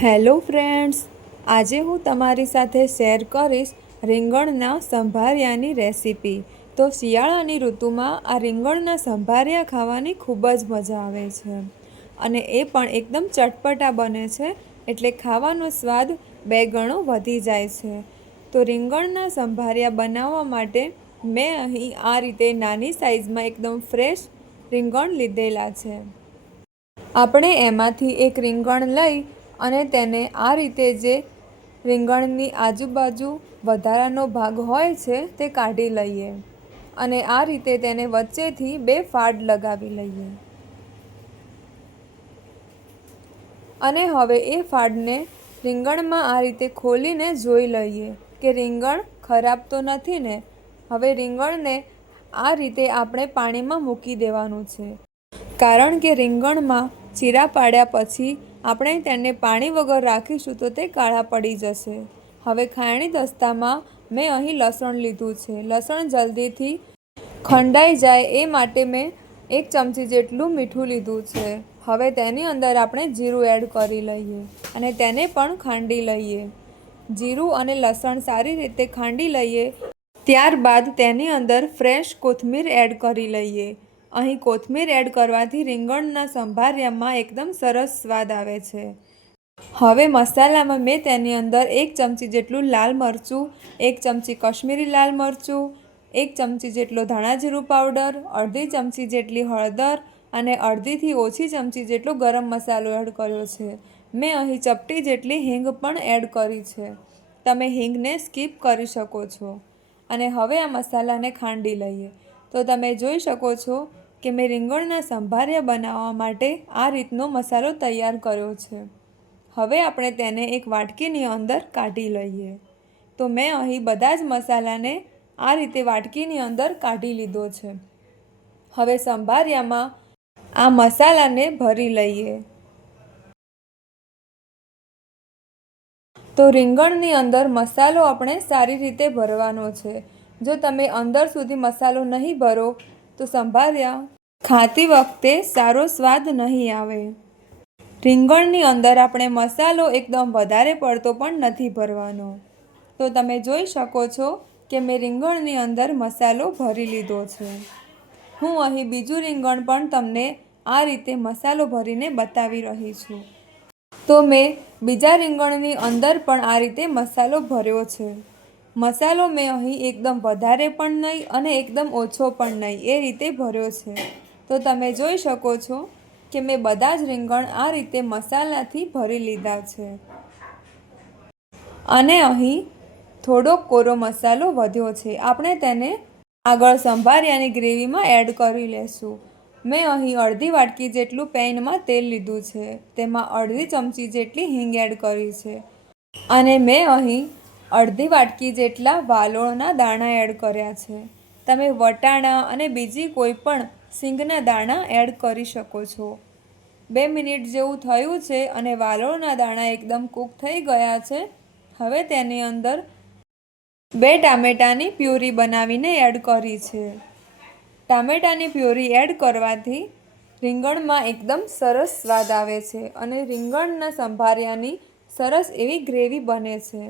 Hello friends, આજે હું તમારી સાથે શેર કરીશ રીંગણના સંભારિયાની રેસીપી. તો શિયાળાની ઋતુમાં આ રીંગણના સંભારિયા ખાવાની ખૂબ જ મજા આવે છે અને એ પણ એકદમ ચટપટા બને છે એટલે ખાવાનો સ્વાદ બે ગણો વધી જાય છે. તો રીંગણના સંભારિયા બનાવવા માટે મેં અહીં આ રીતે નાની સાઇઝમાં એકદમ ફ્રેશ રીંગણ લીધેલા છે. આપણે એમાંથી એક રીંગણ લઈ અને તેને આ રીતે જે રીંગણની આજુબાજુ વધારાનો ભાગ હોય છે તે કાઢી લઈએ અને આ રીતે તેને વચ્ચેથી બે ફાડ લગાવી લઈએ. અને હવે એ ફાડને રીંગણમાં આ રીતે ખોલીને જોઈ લઈએ કે રીંગણ ખરાબ તો નથી ને, હવે રીંગણને આ રીતે આપણે પાણીમાં મૂકી દેવાનું છે. કારણ કે રીંગણમાં ચીરા પાડ્યા પછી આપણે તેને પાણી વગર રાખીશું તો તે કાળા પડી જશે. હવે ખાયણી દસ્તામાં મેં અહીં લસણ લીધું છે. લસણ જલ્દીથી ખંડાઈ જાય એ માટે મેં એક ચમચી જેટલું મીઠું લીધું છે. હવે તેની અંદર આપણે જીરું એડ કરી લઈએ અને તેને પણ ખાંડી લઈએ. જીરું અને લસણ સારી રીતે ખાંડી લઈએ, ત્યારબાદ તેની અંદર ફ્રેશ કોથમીર એડ કરી લઈએ. અહીં કોથમીર એડ કરવાથી રીંગણના સંભાર્યમાં એકદમ સરસ સ્વાદ આવે છે. હવે મસાલામાં મેં તેની અંદર એક ચમચી જેટલું લાલ મરચું, એક ચમચી કશ્મીરી લાલ મરચું, એક ચમચી જેટલો ધાણા જીરું પાવડર, અડધી ચમચી જેટલી હળદર અને અડધીથી ઓછી ચમચી જેટલો ગરમ મસાલો એડ કર્યો છે. મેં અહીં ચપટી જેટલી હિંગ પણ એડ કરી છે. તમે હિંગને સ્કીપ કરી શકો છો. અને હવે આ મસાલાને ખાંડી લઈએ. તો તમે જોઈ શકો છો કે મેં રીંગણના સંભાર્યા બનાવવા માટે આ રીતનો મસાલો તૈયાર કર્યો છે. હવે આપણે તેને એક વાટકીની અંદર કાઢી લઈએ. તો મેં અહીં બધા જ મસાલાને આ રીતે વાટકીની અંદર કાઢી લીધો છે. હવે સંભાર્યામાં આ મસાલાને ભરી લઈએ. તો રીંગણની અંદર મસાલો આપણે સારી રીતે ભરવાનો છે. જો તમે અંદર સુધી મસાલો નહીં ભરો, તો સંભાળ્યા ખાતી વખતે સારો સ્વાદ નહીં આવે. રીંગણની અંદર આપણે મસાલો એકદમ વધારે પડતો પણ નથી ભરવાનો. તો તમે જોઈ શકો છો કે મેં રીંગણની અંદર મસાલો ભરી લીધો છે. હું અહીં બીજું રીંગણ પણ તમને આ રીતે મસાલો ભરીને બતાવી રહી છું. તો મેં બીજા રીંગણની અંદર પણ આ રીતે મસાલો ભર્યો છે. મસાલો મેં અહીં એકદમ વધારે પણ નહીં અને એકદમ ઓછો પણ નહીં એ રીતે ભર્યો છે. તો તમે જોઈ શકો છો કે મેં બધા જ રીંગણ આ રીતે મસાલાથી ભરી લીધા છે. અને અહીં થોડો કોરો મસાલો વધ્યો છે. આપણે તેને આગળ સંભાર્યાની ગ્રેવીમાં એડ કરી લેશું. મેં અહીં અડધી વાટકી જેટલું પેનમાં તેલ લીધું છે. તેમાં અડધી ચમચી જેટલી હિંગ એડ કરી છે. અને મેં અહીં અડધી વાટકી જેટલા વાલોળના દાણા એડ કર્યા છે. તમે વટાણા અને બીજી કોઈ પણ સિંગના દાણા એડ કરી શકો છો. બે મિનિટ જેવું થયું છે અને વાલોળના દાણા એકદમ કૂક થઈ ગયા છે. હવે તેની અંદર બે ટામેટાની પ્યુરી બનાવીને એડ કરી છે. ટામેટાની પ્યુરી એડ કરવાથી રીંગણમાં એકદમ સરસ સ્વાદ આવે છે અને રીંગણના સંભાર્યાની સરસ એવી ગ્રેવી બને છે.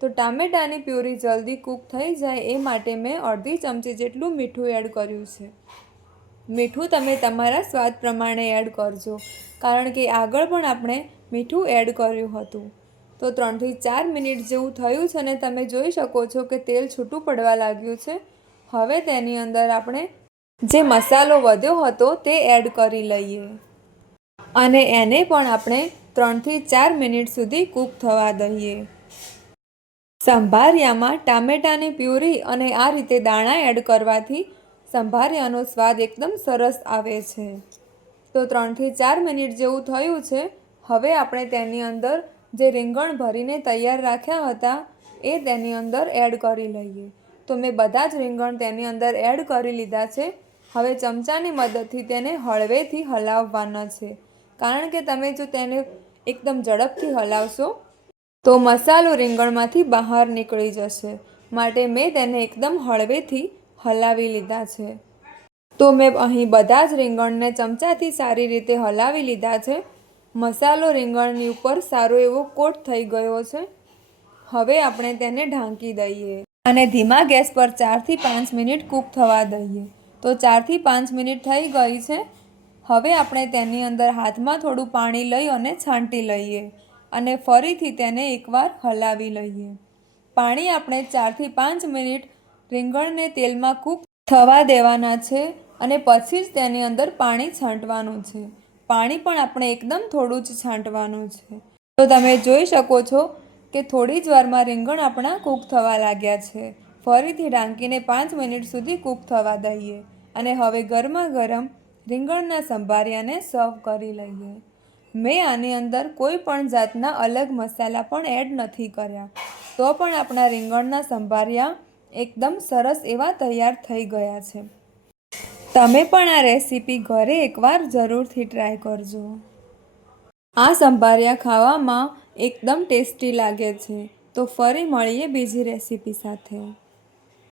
તો ટામેટાની પ્યુરી જલ્દી કૂક થઈ જાય એ માટે મેં અડધી ચમચી જેટલું મીઠું એડ કર્યું છે. મીઠું તમે તમારા સ્વાદ પ્રમાણે એડ કરજો. કારણ કે આગળ પણ આપણે મીઠું એડ કર્યું હતું. તો ત્રણથી ચાર મિનિટ જેવું થયું છે ને તમે જોઈ શકો છો કે તેલ છૂટું પડવા લાગ્યું છે. હવે તેની અંદર આપણે જે મસાલો વધ્યો હતો તે એડ કરી લઈએ. અને એને પણ આપણે ત્રણથી ચાર મિનિટ સુધી કૂક થવા દઈએ. સંભારિયામાં ટામેટાની પ્યુરી અને આ રીતે દાણા એડ કરવાથી સંભારિયાનો સ્વાદ એકદમ સરસ આવે છે. તો ત્રણથી ચાર મિનિટ જેવું થયું છે. હવે આપણે તેની અંદર જે રીંગણ ભરીને તૈયાર રાખ્યા હતા, એ તેની અંદર એડ કરી લઈએ. તો મેં બધા જ રીંગણ તેની અંદર એડ કરી લીધા છે. હવે ચમચાની મદદથી તેને હળવેથી હલાવવાના છે. કારણ કે તમે જો તેને એકદમ ઝડપથી હલાવશો, તો મસાલો રીંગણમાંથી બહાર નીકળી જશે. માટે મેં તેને એકદમ હળવેથી હલાવી લીધા છે. તો મેં અહીં બધા જ રીંગણને ચમચાથી સારી રીતે હલાવી લીધા છે. મસાલો રીંગણની ઉપર સારો એવો કોટ થઈ ગયો છે. હવે આપણે તેને ઢાંકી દઈએ અને ધીમા ગેસ પર ચારથી પાંચ મિનિટ કૂક થવા દઈએ. તો ચારથી પાંચ મિનિટ થઈ ગઈ છે. હવે આપણે તેની અંદર હાથમાં થોડું પાણી લઈ અને છાંટી લઈએ અને ફરીથી તેને એકવાર હલાવી લઈએ. પાણી આપણે ચારથી પાંચ મિનિટ રીંગણને તેલમાં કૂક થવા દેવાના છે અને પછી જ તેની અંદર પાણી છાંટવાનું છે. પાણી પણ આપણે એકદમ થોડું જ છાંટવાનું છે. તો તમે જોઈ શકો છો કે થોડી જ વારમાં રીંગણ આપણા કૂક થવા લાગ્યા છે. ફરીથી ઢાંકીને પાંચ મિનિટ સુધી કૂક થવા દઈએ અને હવે ગરમા ગરમ રીંગણના સંભારિયાને સર્વ કરી લઈએ. મેં આની અંદર કોઈ પણ જાતના અલગ મસાલા પણ એડ નથી કર્યા. તો પણ આપણા રીંગણના સંભારિયા એકદમ સરસ એવા તૈયાર થઈ ગયા છે. તમે પણ આ રેસીપી ઘરે એકવાર જરૂરથી ટ્રાય કરજો. આ સંભાર્યા ખાવામાં એકદમ ટેસ્ટી લાગે છે. તો ફરી મળીએ બીજી રેસીપી સાથે.